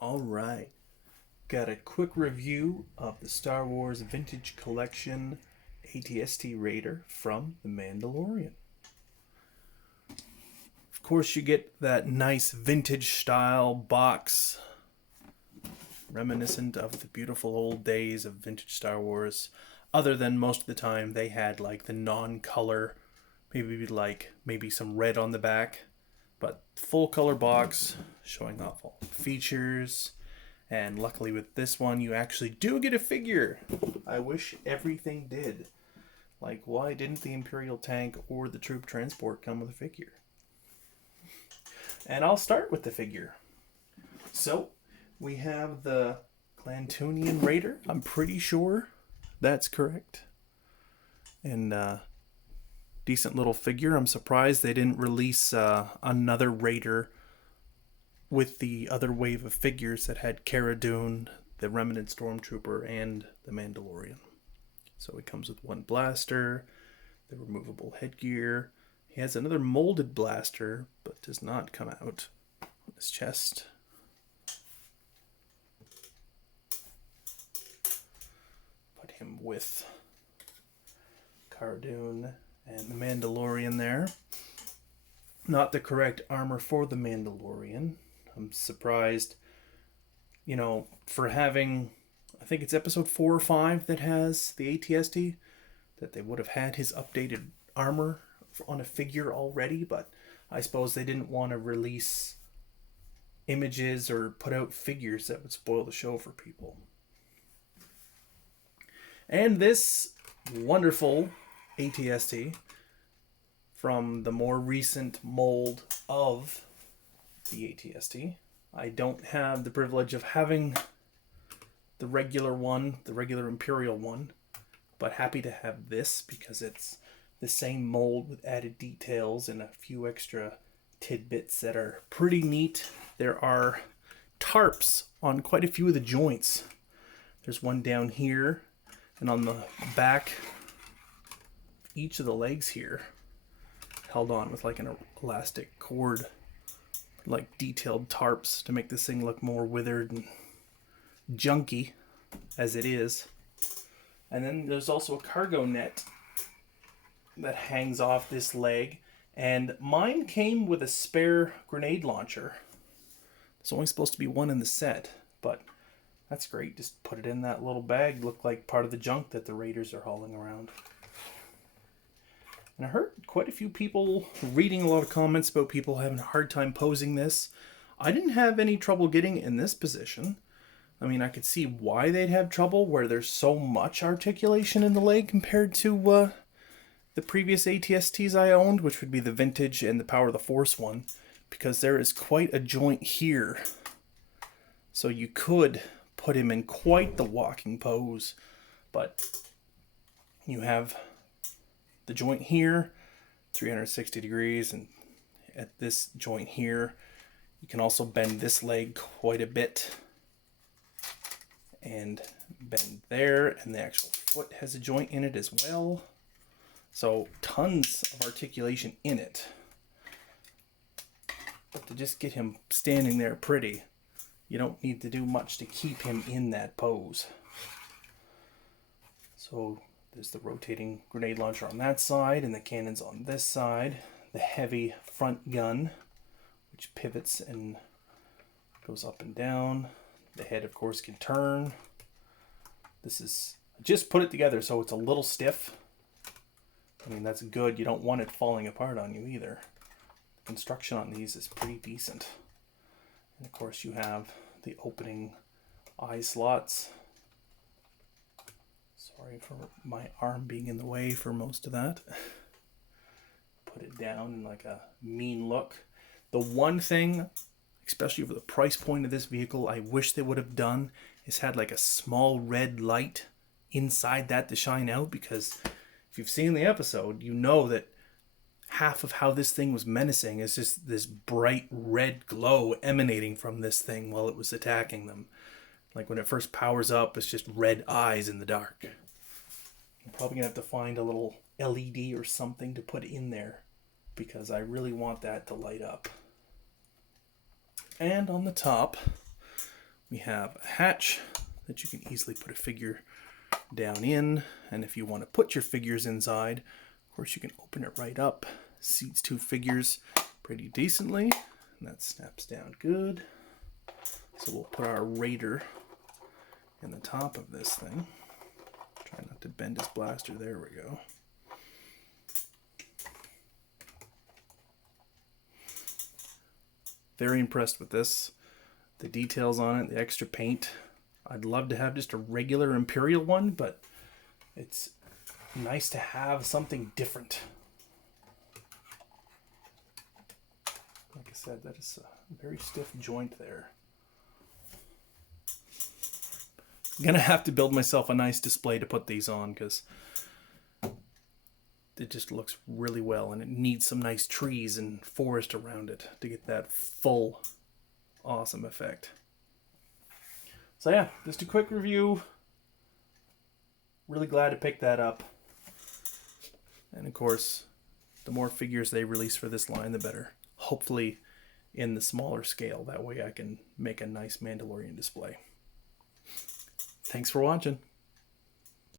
All right. Got a quick review of the Star Wars Vintage Collection ATST Raider from The Mandalorian. Of course, you get that nice vintage style box, reminiscent of the beautiful old days of vintage Star Wars. Other than most of the time, they had like the non-color, maybe some red on the back, but full color box showing off all the features. And luckily with this one, you actually do get a figure. I wish everything did. Like, why didn't the Imperial tank or the troop transport come with a figure? And I'll start with the figure. So, we have the Clantunian Raider. I'm pretty sure that's correct. And decent little figure. I'm surprised they didn't release another Raider with the other wave of figures that had Cara Dune, the Remnant Stormtrooper, and the Mandalorian. So he comes with one blaster, the removable headgear. He has another molded blaster, but does not come out on his chest. Put him with Cara Dune and the Mandalorian there. Not the correct armor for the Mandalorian. I'm surprised, for having, I think it's episode 4 or 5 that has the ATST, that they would have had his updated armor on a figure already, but I suppose they didn't want to release images or put out figures that would spoil the show for people. And this wonderful ATST from the more recent mold of the ATST. I don't have the privilege of having the regular one, the regular Imperial one, but happy to have this because it's the same mold with added details and a few extra tidbits that are pretty neat. There are tarps on quite a few of the joints. There's one down here, and on the back, each of the legs here, held on with like an elastic cord, like detailed tarps to make this thing look more withered and junky as it is. And then there's also a cargo net that hangs off this leg, and mine came with a spare grenade launcher. There's only supposed to be one in the set, but that's great. Just put it in that little bag. Looked like part of the junk that the Raiders are hauling around. And I heard quite a few people reading a lot of comments about people having a hard time posing this. I didn't have any trouble getting in this position. I mean, I could see why they'd have trouble where there's so much articulation in the leg compared to the previous ATSTs I owned, which would be the Vintage and the Power of the Force one, because there is quite a joint here. So you could put him in quite the walking pose, but you have the joint here, 360 degrees, and at this joint here, you can also bend this leg quite a bit, and bend there, and the actual foot has a joint in it as well. So tons of articulation in it. But to just get him standing there pretty, you don't need to do much to keep him in that pose. So there's the rotating grenade launcher on that side, and the cannons on this side. The heavy front gun, which pivots and goes up and down. The head, of course, can turn. This is, I just put it together so it's a little stiff. I mean, that's good. You don't want it falling apart on you either. The construction on these is pretty decent. And of course, you have the opening eye slots. Sorry for my arm being in the way for most of that. Put it down in like a mean look. The one thing, especially for the price point of this vehicle, I wish they would have done is had like a small red light inside that to shine out, because if you've seen the episode, you know that half of how this thing was menacing is just this bright red glow emanating from this thing while it was attacking them. Like when it first powers up, it's just red eyes in the dark. I'm probably going to have to find a little LED or something to put in there, because I really want that to light up. And on the top, We have a hatch that you can easily put a figure down in, and if you want to put your figures inside, of course you can open it right up. Seats 2 figures pretty decently, and that snaps down good. So we'll put our Raider in the top of this thing. Try not to bend his blaster. There we go. Very impressed with this. The details on it, the extra paint. I'd love to have just a regular Imperial one, but it's nice to have something different. Like I said, that is a very stiff joint there. I'm gonna have to build myself a nice display to put these on because it just looks really well, and it needs some nice trees and forest around it to get that full awesome effect. So yeah, just a quick review. Really glad to pick that up. And of course, the more figures they release for this line, the better. Hopefully in the smaller scale. That way I can make a nice Mandalorian display. Thanks for watching.